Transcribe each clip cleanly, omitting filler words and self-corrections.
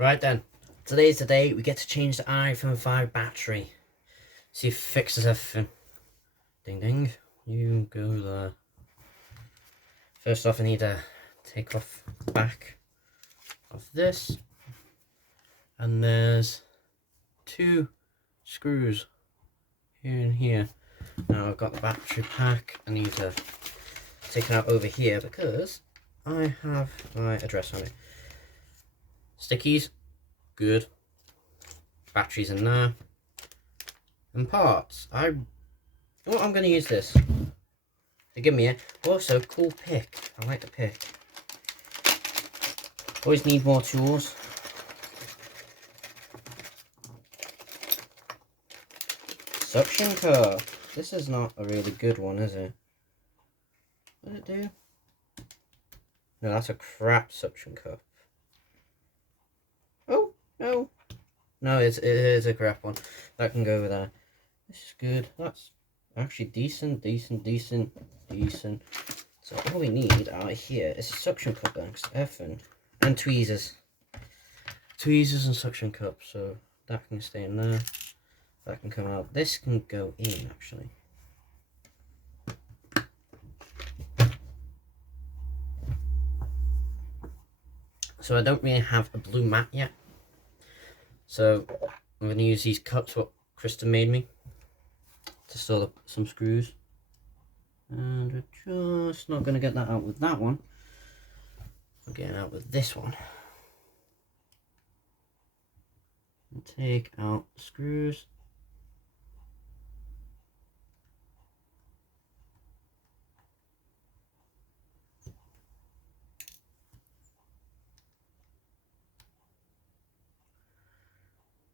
Right then, today's the day we get to change the iPhone 5 battery. See if it fixes everything. Ding ding, you go there. First off, I need to take off the back of this. And there's two screws here and here. Now I've got the battery pack. I need to take it out over here because I have my address on it. Stickies, good. Batteries in there. And parts. I'm going to use this. They give me it. Also, cool pick. I like the pick. Always need more tools. Suction cup. This is not a really good one, is it? What did it do? No, that's a crap suction cup. Oh, no. No, it is a crap one. That can go over there. This is good. That's actually decent. So all we need out here is a suction cup and tweezers. Tweezers and suction cup. So that can stay in there. That can come out. This can go in actually. So I don't really have a blue mat yet. So I'm going to use these cups what Krista made me to store some screws. And we're just not going to get that out with that one. We're getting out with this one. And take out the screws.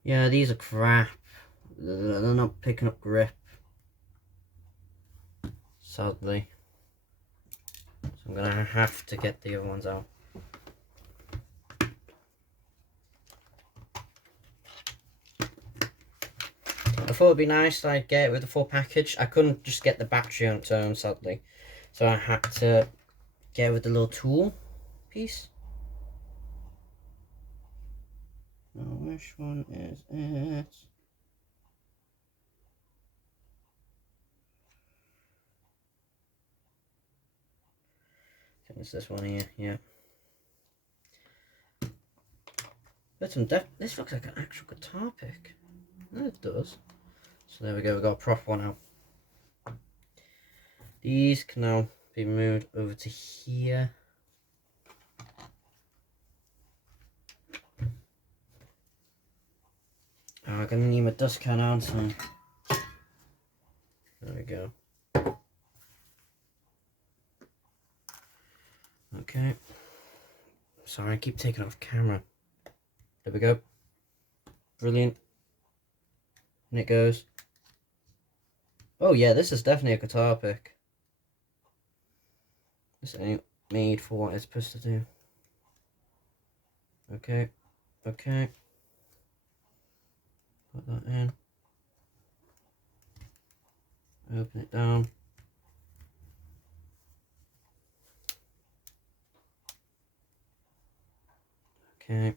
Yeah, these are crap. They're not picking up grip. Sadly. So I'm going to have to get the other ones out. I thought it'd be nice that I'd get it with the full package. I couldn't just get the battery on its own, sadly. So I had to get it with the little tool piece. Now, which one is it? I think it's this one here, yeah. But this looks like an actual guitar pick. And it does. So there we go, we've got a proper one out. These can now be moved over to here. Oh, I'm gonna need my dust can on, so there we go. Okay. Sorry, I keep taking off camera. There we go. Brilliant. And it goes. Oh yeah, this is definitely a guitar pick. This ain't made for what it's supposed to do. Okay. Okay. Put that in. Open it down. Okay.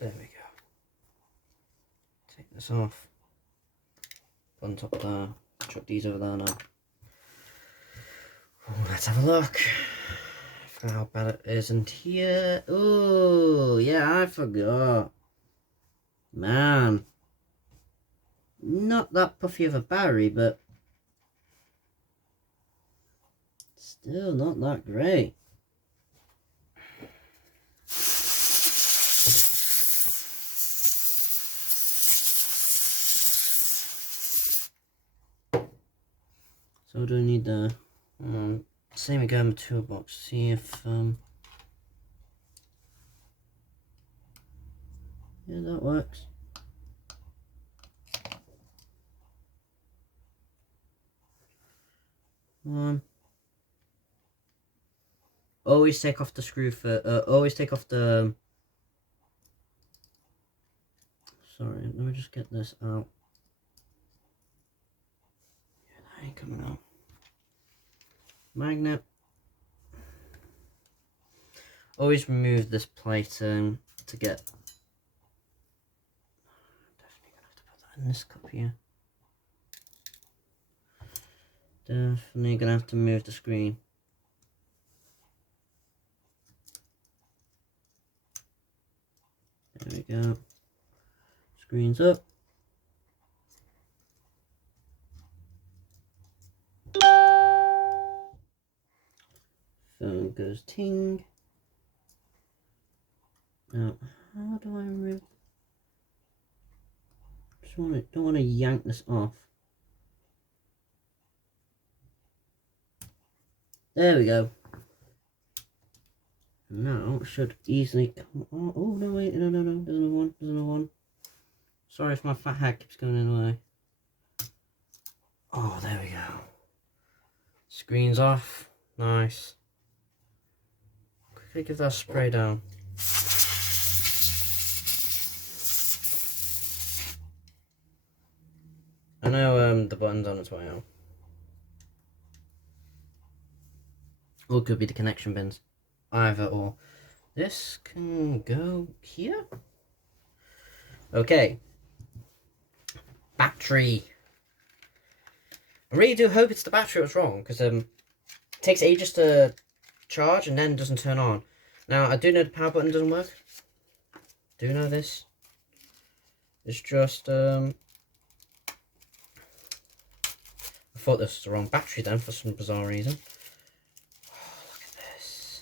There we go. Take this off. Put on top there. Chuck these over there now. Oh, let's have a look. I forgot how bad it isn't here. Oh, yeah, I forgot. Man. Not that puffy of a battery, but still not that great. So do I need the same again with toolbox. See if yeah, that works. Always take off the screw for always take off the sorry, let me just get this out. Yeah, that ain't coming out. Magnet. Always remove this plate to get... Definitely gonna have to put that in this cup here. Definitely gonna have to move the screen. There we go. Screen's up. Phone goes ting. Now, how do I remove? Don't want to yank this off. There we go. Now it should easily come on. Oh no, wait, no, there's another one. There's another one. Sorry if my fat head keeps going in the way. Oh, there we go. Screen's off. Nice. Quickly give that a spray down. I know the button's on its way out. Or it could be the connection pins. Either or. This can go here. Okay. Battery. I really do hope it's the battery that's wrong, because it takes ages to charge and then doesn't turn on. Now, I do know the power button doesn't work. Do know this. It's just, I thought this was the wrong battery then for some bizarre reason. Oh, look at this.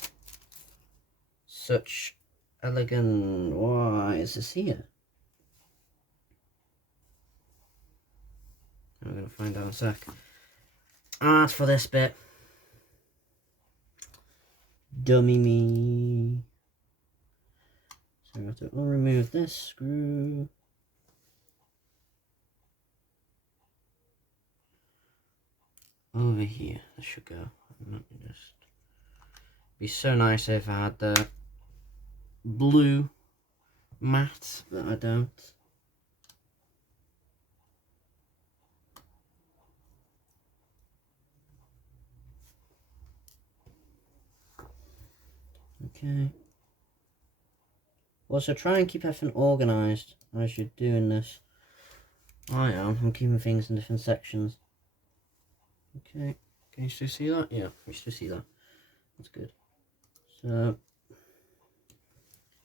Such elegant. Why is this here? I'm going to find out in a sec. As for this bit. Dummy me. So we have to remove this screw. Over here. This should go. Let me just... Be so nice if I had the blue mat, but I don't. Okay. Also, try and keep everything organised as you're doing this. I am. I'm keeping things in different sections. Okay. Can you still see that? Yeah, you still see that. That's good. So,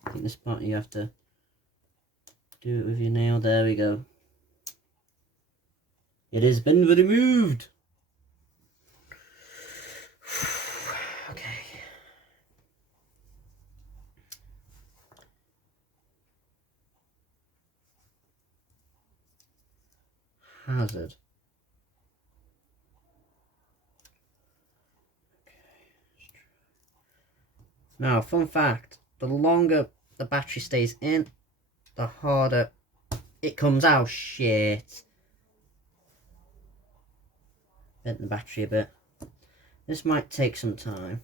I think this part you have to do it with your nail. There we go. It has been removed. Okay. Hazard. Now, fun fact, the longer the battery stays in, the harder it comes out. Shit. Bent the battery a bit. This might take some time.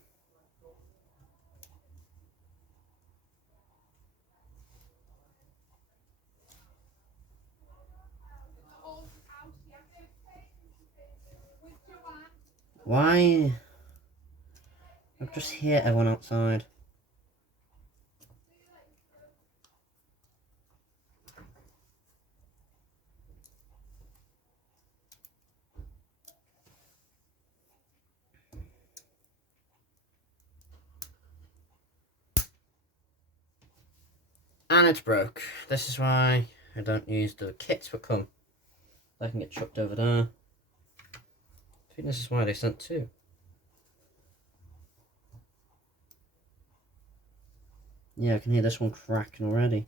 Why? I can just hear everyone outside. And it's broke. This is why I don't use the kits that come. They can get chucked over there. I think this is why they sent two. Yeah, I can hear this one cracking already.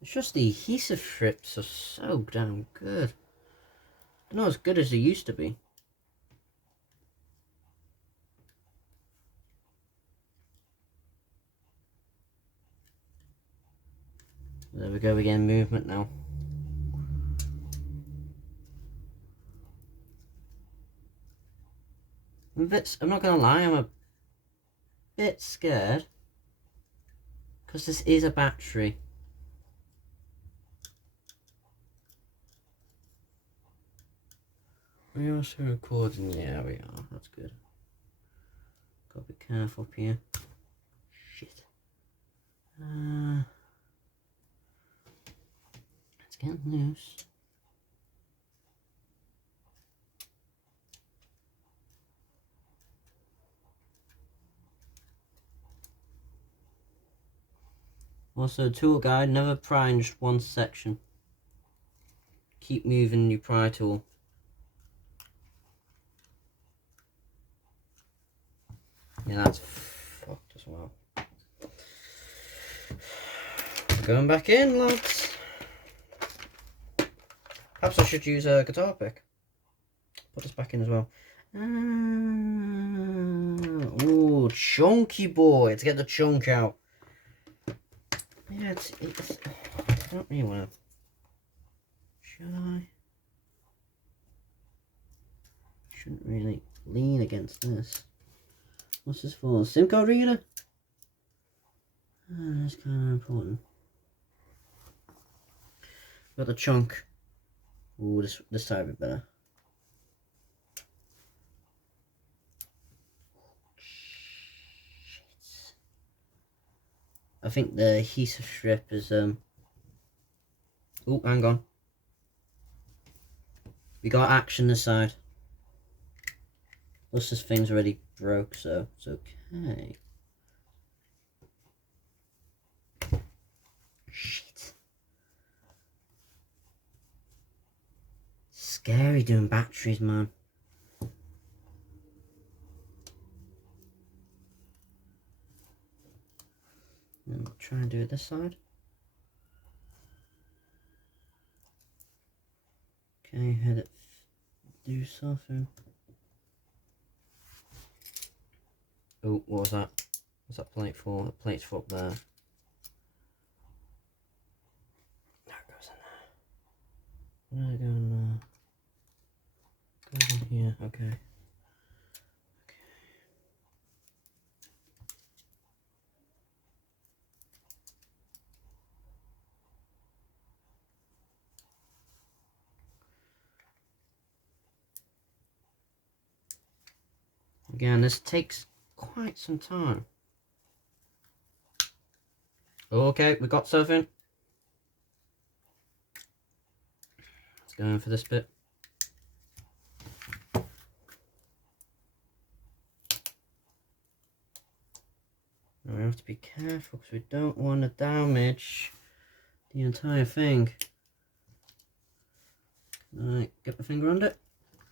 It's just the adhesive strips are so damn good. They're not as good as they used to be. There we go again, movement now. I'm not gonna lie, I'm a bit scared. Because this is a battery. we're also recording. Yeah, we are. That's good. Gotta be careful up here. Shit. It's getting loose. Also, tool guide, never pry in just one section. Keep moving your pry tool. Yeah, that's fucked as well. Going back in, lads. Perhaps I should use a guitar pick. Put this back in as well. Ooh, chunky boy. Let's get the chunk out. Yeah, it's I don't really want to. Should I? Shouldn't really lean against this. What's this for? SIM card reader? That's kind of important. Got the chunk. Ooh, this side a bit better. Shit. I think the adhesive strip is Oh, hang on. We got action this side. Plus this thing's already broke, so it's okay. Shit. Scary doing batteries, man. And try and do it this side. Okay, had it do something. Oh, what was that? What's that plate for? The plate's for up there. That goes in there. Where go in there? Goes in here. Okay. Again, this takes quite some time. Okay, we got something. Let's go in for this bit. Now we have to be careful because we don't want to damage the entire thing. Alright, get my finger on it.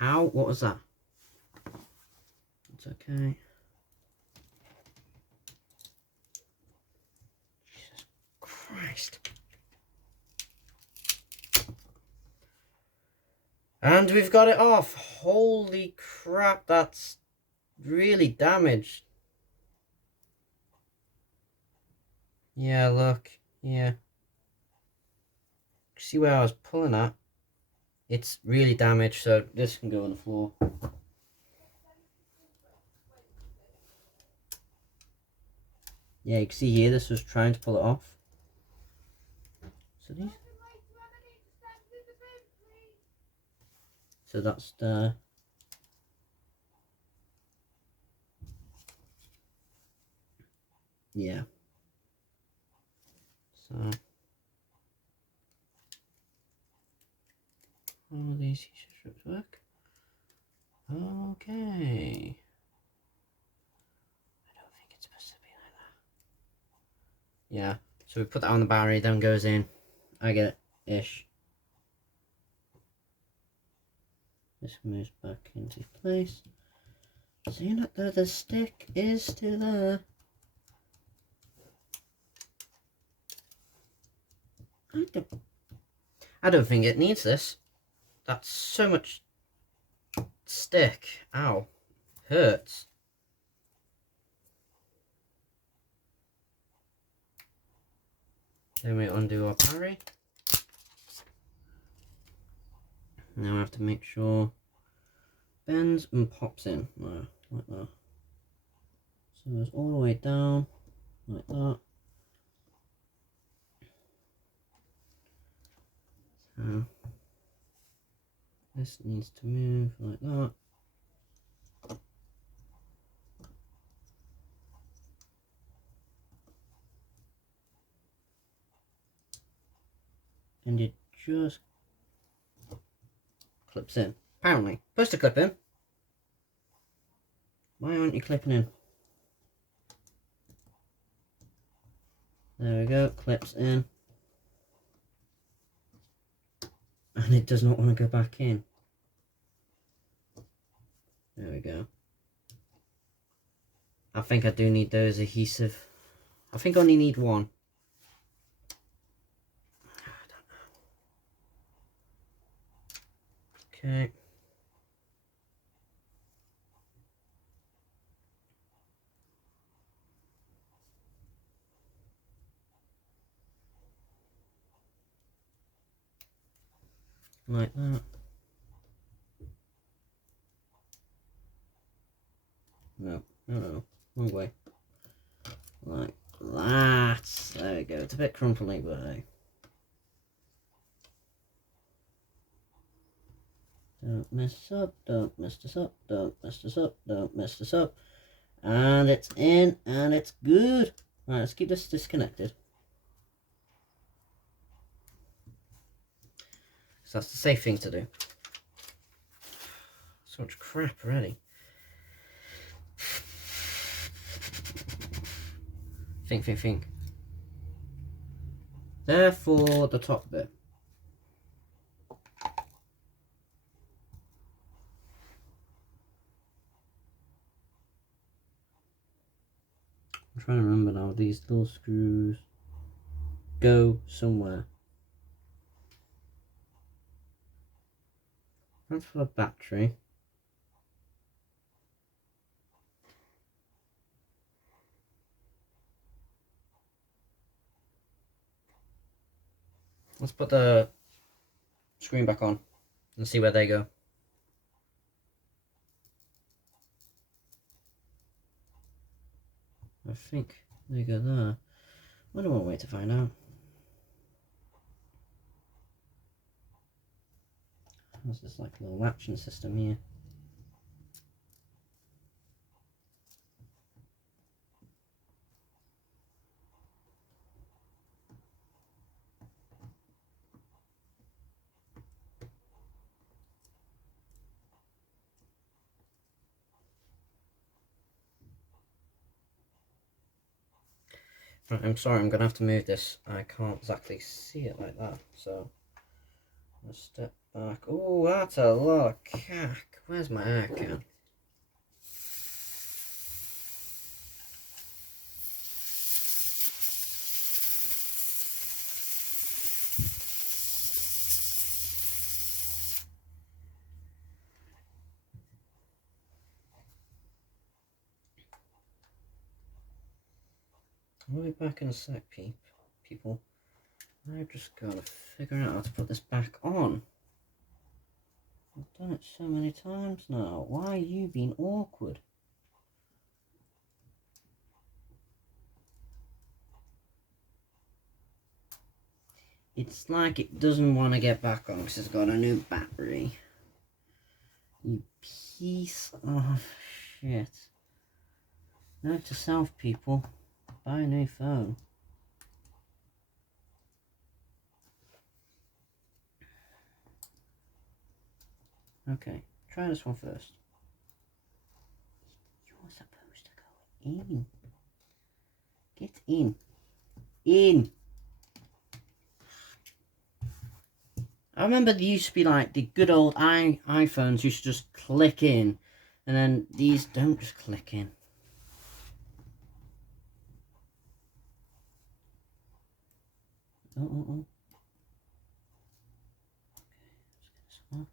Ow, what was that? It's okay. Jesus Christ. And we've got it off. Holy crap, that's really damaged. Yeah, look. Yeah. See where I was pulling at? It's really damaged, so this can go on the floor. Yeah, you can see here, this was trying to pull it off. So that's the... Yeah. So... How do these strips work? Okay. I don't think it's supposed to be like that. Yeah. So we put that on the battery, then goes in. I get it. Ish. This moves back into place. Seeing that the stick is still there. I don't think it needs this. That's so much stick. Ow. Hurts. Then we undo our parry. Now I have to make sure bends and pops in there, like that. So it's all the way down, like that. So This needs to move like that. And it just clips in. Apparently. Supposed to clip in. Why aren't you clipping in? There we go, clips in. And it does not want to go back in. There we go. I think I do need those adhesive. I think I only need one. Okay. Like that. No, wrong way. Like that. There we go. It's a bit crumply, but hey. Don't mess this up, don't mess this up, don't mess this up, don't mess this up. And it's in, and it's good. Right, let's keep this disconnected. So that's the safe thing to do. So much crap already. Think. Therefore, the top bit. I'm trying to remember now. These little screws go somewhere. That's for the battery. Let's put the screen back on and see where they go. I think they go there. I don't want to wait to find out. There's this like little latching system here. Right, I'm sorry, I'm gonna have to move this. I can't exactly see it like that, so let's step back. Oh, that's a lot of cack. Where's my air can? I'll be back in a sec, people. I've just got to figure out how to put this back on. I've done it so many times now. Why are you being awkward? It's like it doesn't want to get back on because it's got a new battery. You piece of shit. Note to self, people. Buy a new phone. Okay, try this one first. You're supposed to go in. Get in. In! I remember they used to be like the good old iPhones used to just click in, and then these don't just click in. Oh. Okay,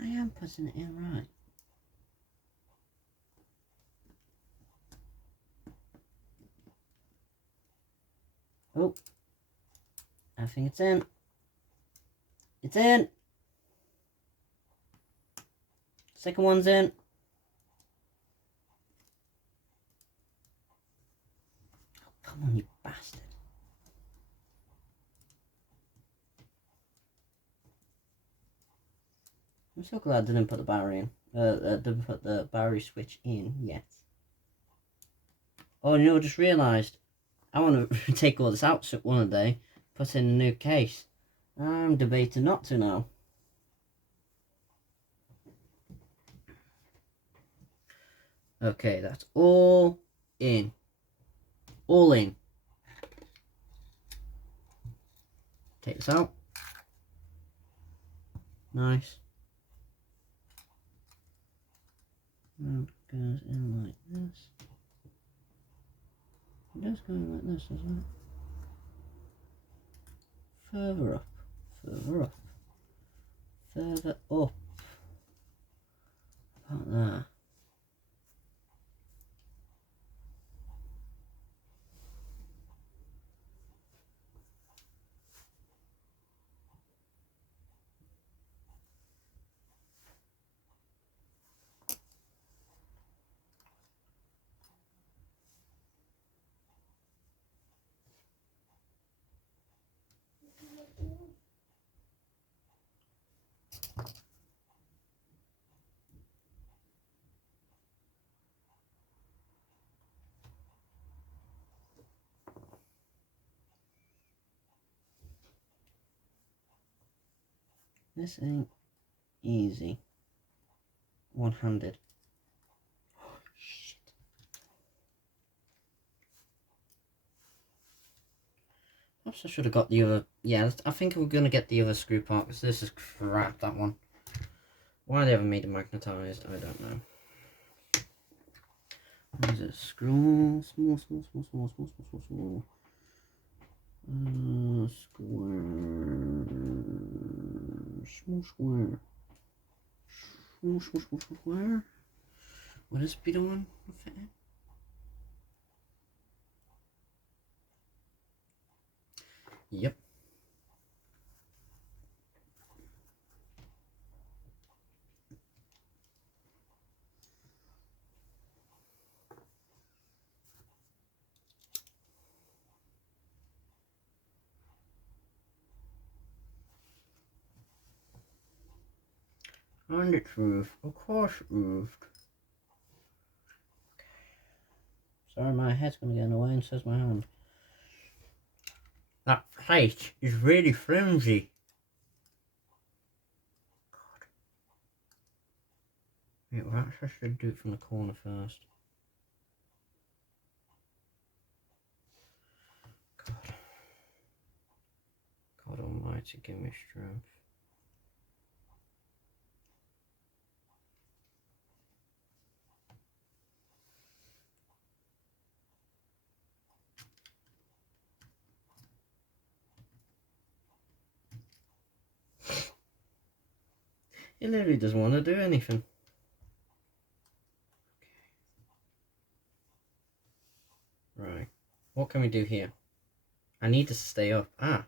I am putting it in right. Oh, I think it's in. It's in. Second one's in. Come on, you bastard. I'm so glad I didn't put the battery in. Didn't put the battery switch in yet. Oh, I just realised. I want to take all this out one day, put in a new case. I'm debating not to now. Okay, that's all in. All in. Take this out. Nice. That goes in like this. It does go in like this, doesn't it? Further up. Further up. Further up. About there. This ain't easy. One-handed. Oh, shit. Perhaps I should have got the other... Yeah, I think we're going to get the other screw part, because this is crap, that one. Why they haven't made it magnetized, I don't know. What is it? Screw... Small. Square. Small square. Square. What is be the one? Yep. And it's roofed. Of course roofed. Sorry, my head's gonna get in the way and says my hand. That plate is really flimsy. God. Wait, well, actually I should do it from the corner first. God. God almighty, give me strength. He literally doesn't want to do anything. Right. What can we do here? I need to stay up. Ah.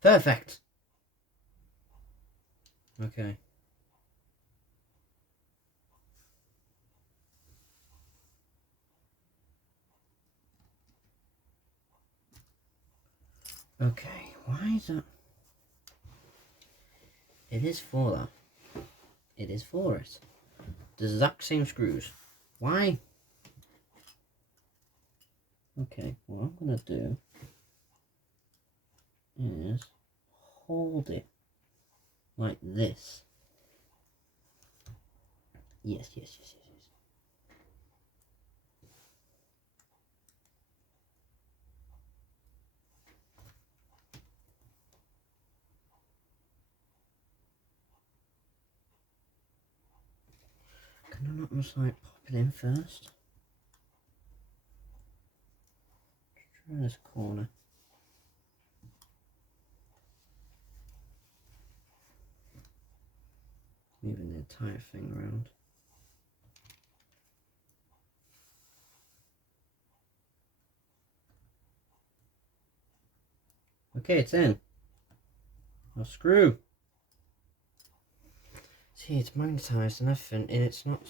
Perfect. Okay. Okay, why is that? It is for that. It is for it. The exact same screws. Why? Okay, what I'm gonna do is hold it like this. Yes. Can I not just like pop it in first? Try this corner. Moving the entire thing around. Okay, it's in. Now screw. See, it's magnetized and everything, and it's not.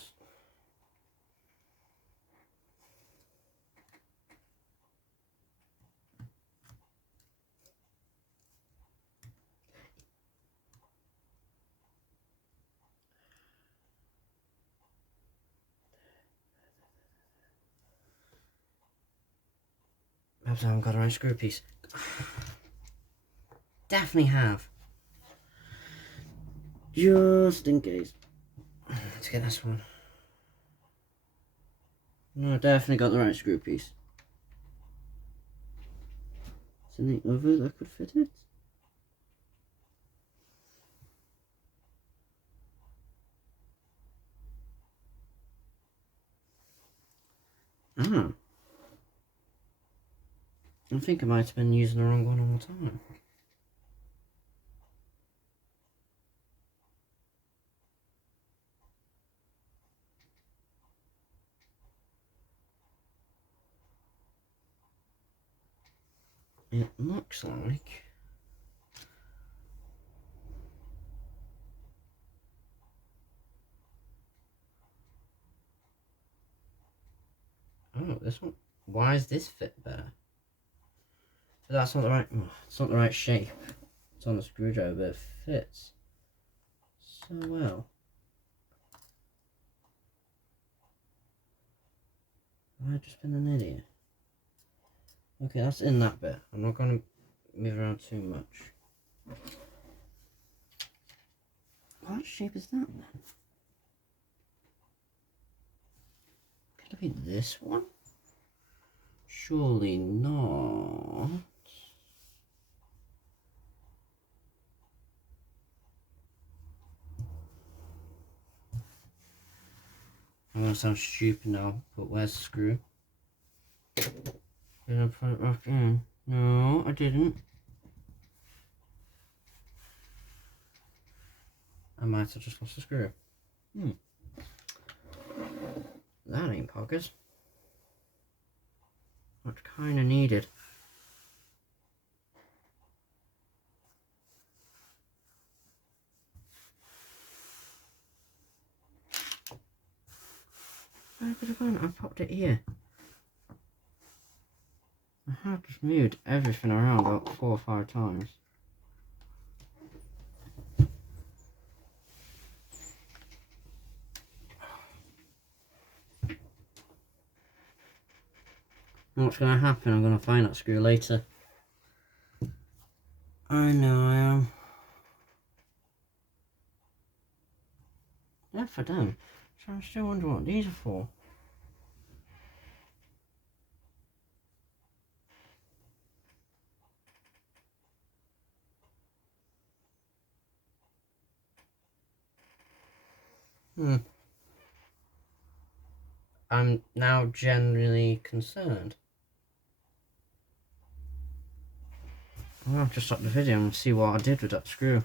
Perhaps I haven't got the right screw piece. Definitely have. Just in case. Let's get this one. No, definitely got the right screw piece. Is there any other that could fit it? Ah. I think I might have been using the wrong one all the time. It looks like... Oh, this one... Why does this fit better? But that's not the right... It's not the right shape. It's on the screwdriver, but it fits so well. Have I just been an idiot? Okay, that's in that bit. I'm not going to move around too much. What shape is that then? Could it be this one? Surely not. I'm gonna sound stupid now, but where's the screw? Did I put it back in? No, I didn't. I might have just lost the screw. That ain't poggers. That's kinda needed. Where could have gone? I popped it here. I have just moved everything around about 4 or 5 times. And what's going to happen? I'm going to find that screw later. I know I am. Yeah, for them. So I'm still wondering what these are for. I'm now genuinely concerned. I'll have to stop the video and see what I did with that screw.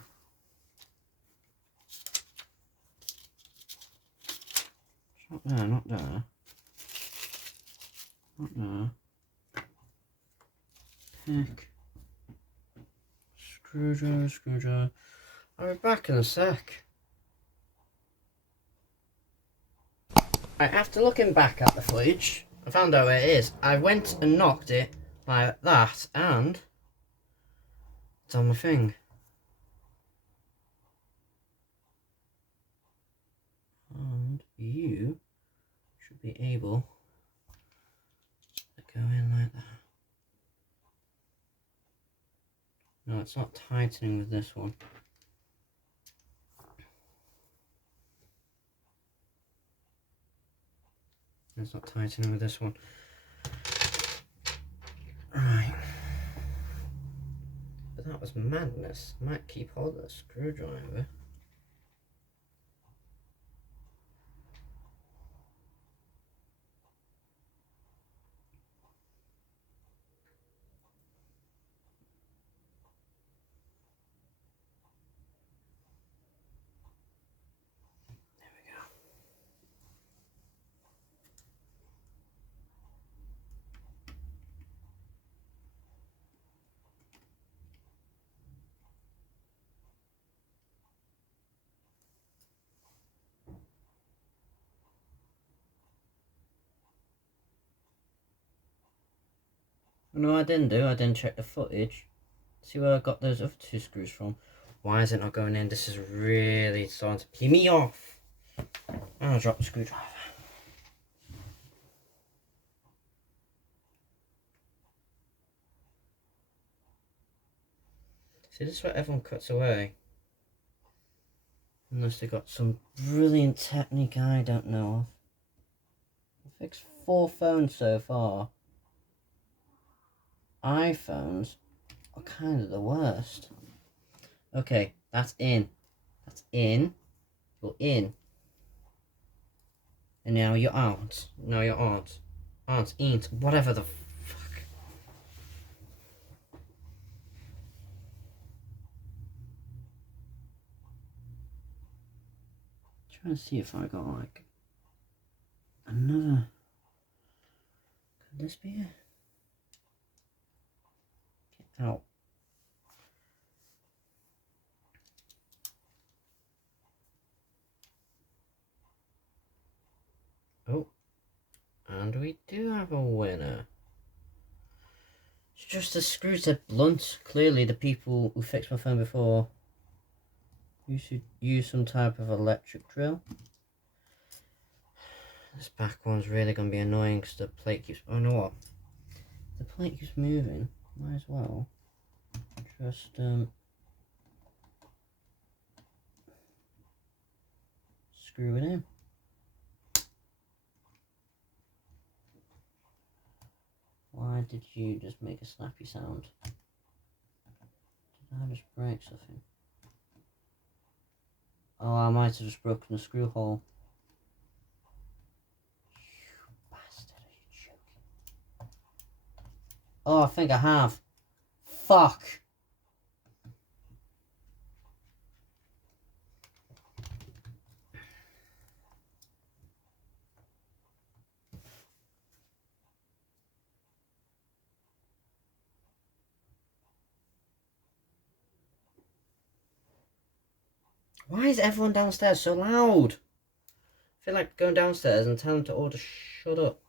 It's not there, not there. Not there. Pick. Screwdriver, screwdriver. I'll be back in a sec. Right, after looking back at the footage, I found out where it is. I went and knocked it like that, and it's on my thing. And you should be able to go in like that. No, it's not tightening with this one. It's not tightening with this one. Right. But that was madness. I might keep hold of the screwdriver. There we go. No, I didn't do. I didn't check the footage. See where I got those other 2 screws from. Why is it not going in? This is really starting to pee me off. And I'll drop the screwdriver. See, this is where everyone cuts away. Unless they got some brilliant technique I don't know of. I fixed 4 phones so far. iPhones are kind of the worst. Okay, that's in. That's in. You're in. And now you aren't. No, you aren't. Aren't, ain't, whatever the fuck. Trying to see if I got like another. Could this be it? Get out. Oh, and we do have a winner. It's just the screws are blunt. Clearly, the people who fixed my phone before. You should use some type of electric drill. This back one's really going to be annoying because the plate keeps... Oh, you know what? The plate keeps moving. Might as well just screw it in. Why did you just make a snappy sound? Did I just break something? Oh, I might have just broken the screw hole. You bastard, are you joking? Oh, I think I have. Fuck! Why is everyone downstairs so loud? I feel like going downstairs and telling them to all just shut up.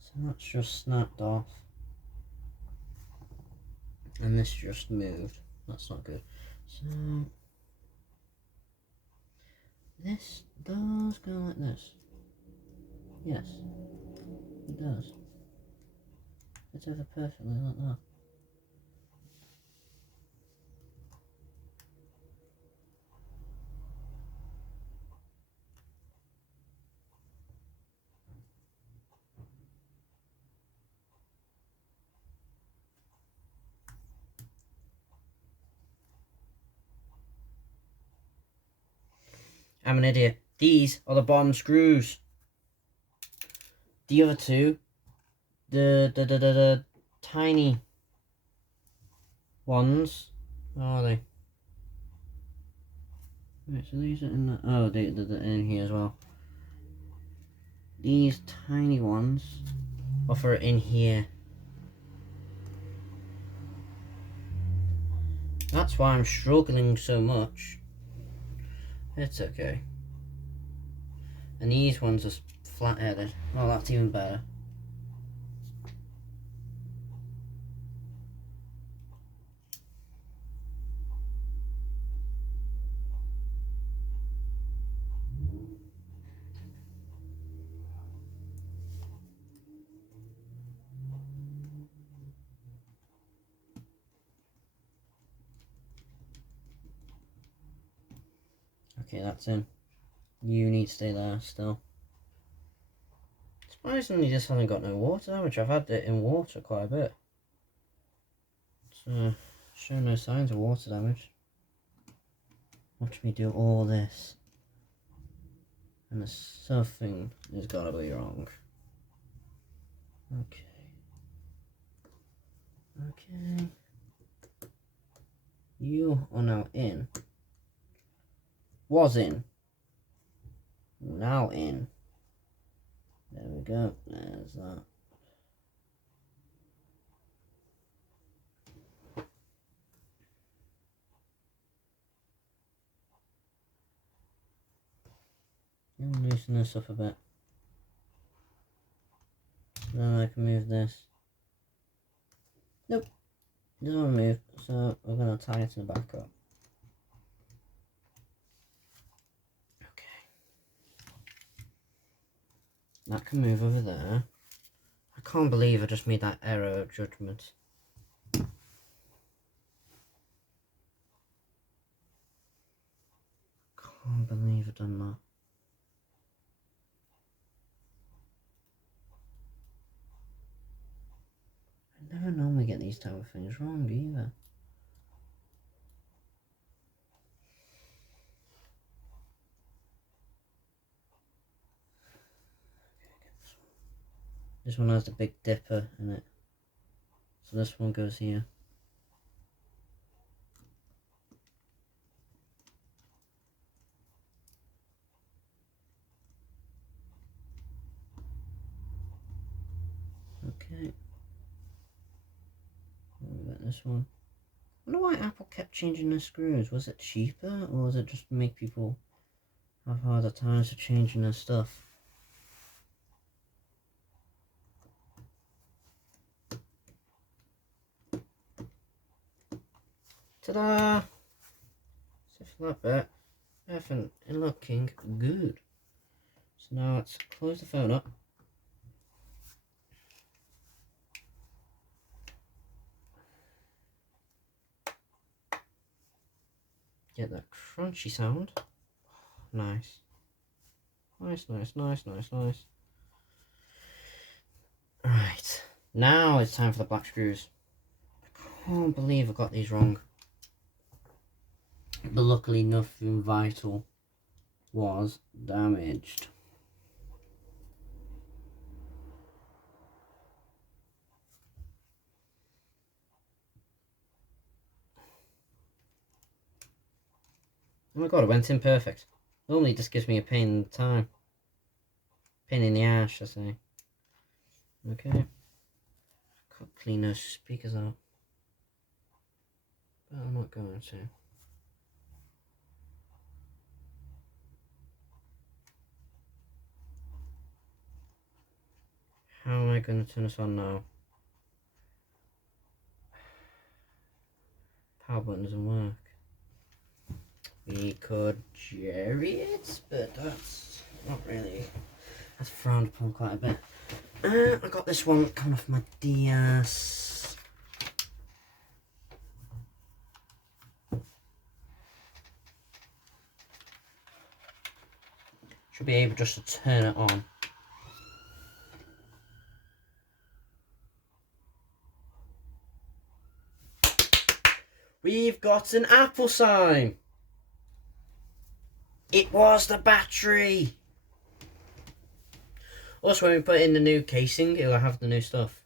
So that's just snapped off. And this just moved. That's not good. So this does go like this. Yes, it does. It's over perfectly like that. I'm an idiot. These are the bottom screws. The other two, the tiny ones, where are they? Right, so these are in the, oh, they're in here as well. These tiny ones are in here. That's why I'm struggling so much. It's okay. And these ones are flat-headed. Oh, that's even better. Okay, that's in. You need to stay there still. Surprisingly, this hasn't got no water damage. I've had it in water quite a bit. It's showing no signs of water damage. Watch me do all this. And there's something has got to be wrong. Okay. Okay. You are now in. Was in. Now in. There we go. There's that. Loosen this up a bit. Now I can move this. Nope, doesn't want to move, so we're going to tighten it back up. Okay. That can move over there. I can't believe I just made that error of judgment. Can't believe I've done that. I never normally get these type of things wrong either. This one has the Big Dipper in it. So this one goes here. Okay. We got this one. I wonder why Apple kept changing the screws. Was it cheaper, or was it just to make people have harder times for changing their stuff? Ta-da! So for that bit, everything looking good. So now let's close the phone up. Get that crunchy sound. Nice. Nice, nice, nice, nice, nice. Right. Now it's time for the black screws. I can't believe I got these wrong. But luckily nothing vital was damaged. Oh my god, it went in perfect. Normally it just gives me a pain in the time. Pain in the ass, I say. Okay. Got to clean those speakers out. But I'm not going to. How am I going to turn this on now? Power button doesn't work. We could jerry it, but that's not really. That's frowned upon quite a bit. I got this one coming off my DS. Should be able just to turn it on. We've got an Apple sign. It was the battery. Also, when we put in the new casing, it'll have the new stuff.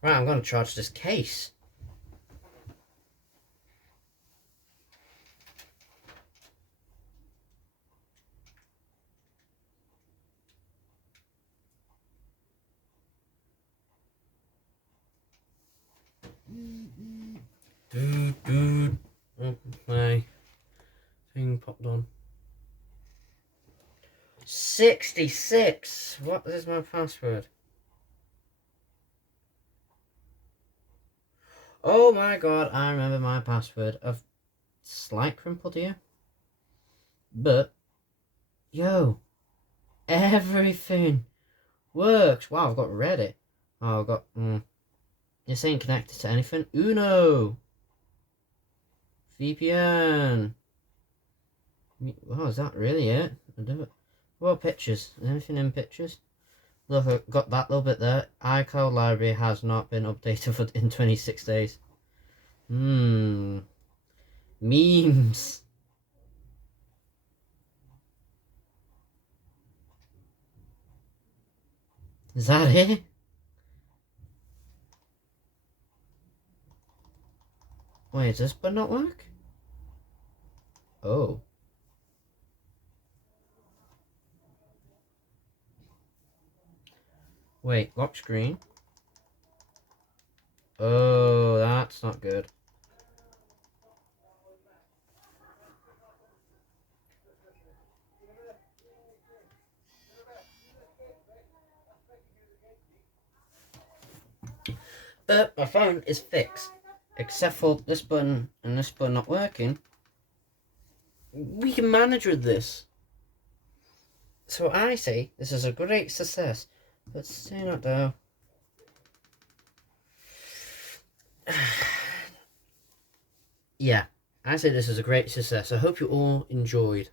Right, I'm going to charge this case. Oh, my thing popped on. 66. What is my password? Oh my god, I remember my password. Of slight crimpled here. But, yo, everything works. Wow, I've got Reddit. Oh, I've got, this ain't connected to anything. Uno. VPN. Oh, is that really it? What pictures? Anything in pictures? Look, I got that little bit there. iCloud library has not been updated in 26 days. Memes. Is that it? Wait, does this but not work? Oh. Wait, lock screen. Oh, that's not good. But my phone is fixed. Except for this button and this button not working. We can manage with this. So I say this is a great success. But still not though. Yeah, I say this is a great success. I hope you all enjoyed.